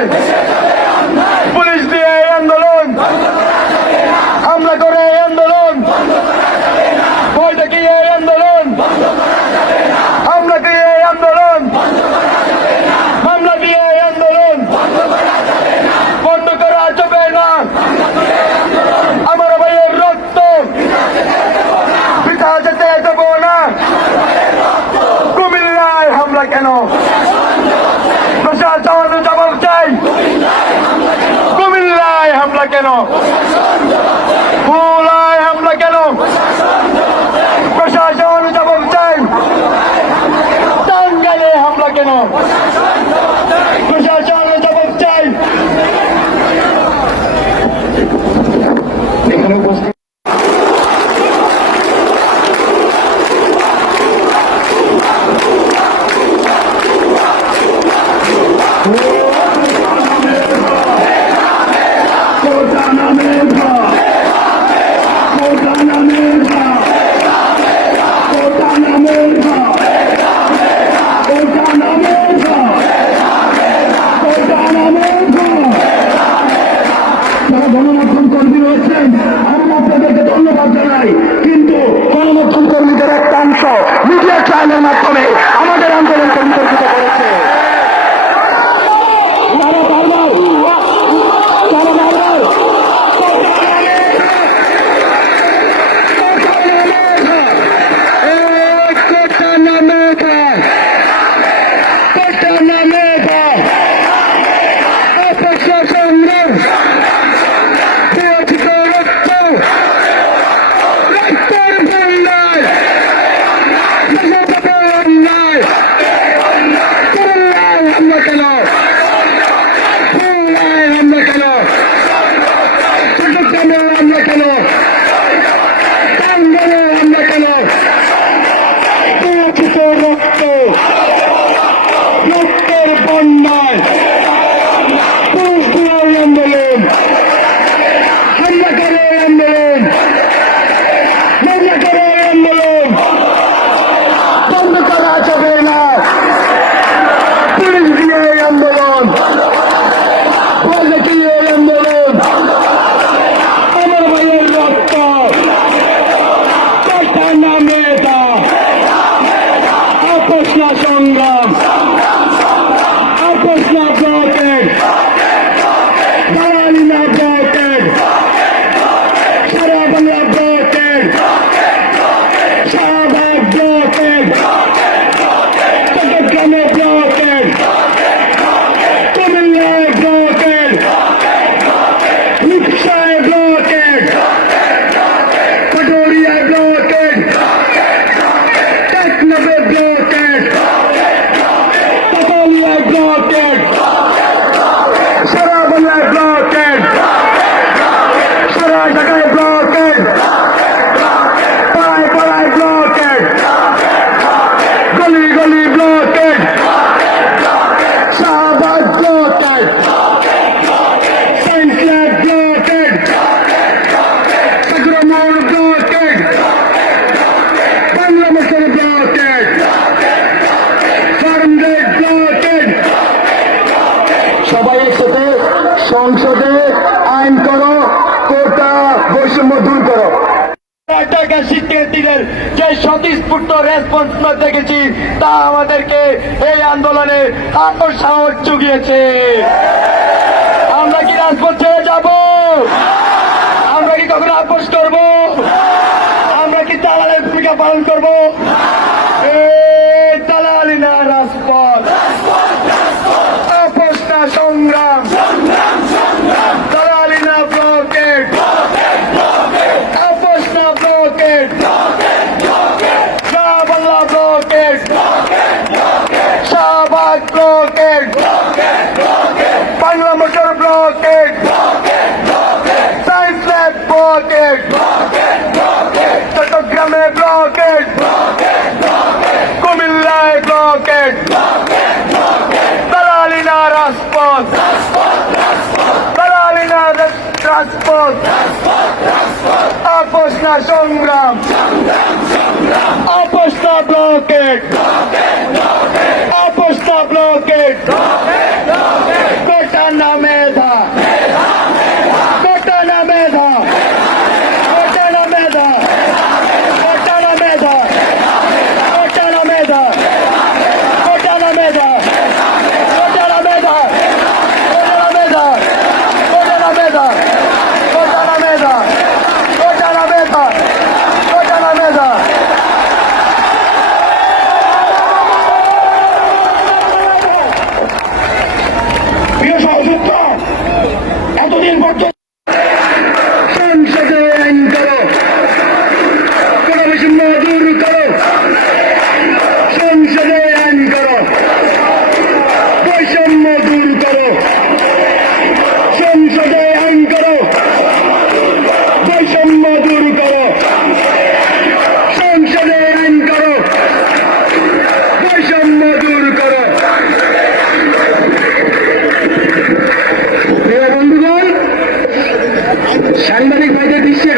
অন্যায়, পুলিশ দিয়ে এই আন্দোলন, হামলা করে এই আন্দোলন, ভয় দেখিয়ে এই আন্দোলন, হামলা দিয়ে এই আন্দোলন, হামলা দিয়ে এই আন্দোলন বন্ধ করা যাবে না। আমার ভাইয়ের রক্ত বৃথা যেতে দেব না। কুমিল্লায় হামলা কেন? প্রশাসন জবাব চাই। কুমিল্লায় হামলা কেন? ভোলায় হামলা কেন? প্রশাসন জবাব চাই। টাঙ্গাইলে হামলা কেন? প্রশাসন জবাব চাই। এখানে উপস্থিত গণমাধ্যম কর্মী রয়েছেন, আমি আপনাদেরকে ধন্যবাদ জানাই। কিন্তু গণমাধ্যম কর্মীদের একটা অংশ মিডিয়া ট্রায়ালের মাধ্যমে আমাদের আন্দোলনকে বিতর্কিত করেছে। সংসদে আইন করো, কোটা বৈষম্য দূর করো। টাকা শিক্ষার্থীদের যে স্বতঃস্ফূর্ত রেসপন্স দেখেছি তা আমাদেরকে এই আন্দোলনে আরো সাহস জুগিয়েছে। আমরা কি রাজপথ ছেড়ে যাব? আমরা কি কখনো আপোষ করব? আমরা কি দালালের ভূমিকা পালন করব? দালালি না রাজপথ, আপোষ না সংগ্রাম, দালালি না ব্লকেট, আপোষ না ব্লকেট, শাহবাল্লা blockade, Shahbag blockade, Bangla motor blockade, science lab blockade, চট্টগ্রামে ব্লকেট, কুমিল্লায় ব্লকেট, দালালি না রাজপথ, দালালি না রাজপথ, আপোষ না সংগ্রাম, আপোষ না ব্লকেট, আপোষ না ব্লকেট, কোটা সাংবাদিক ভাইদের দৃষ্টি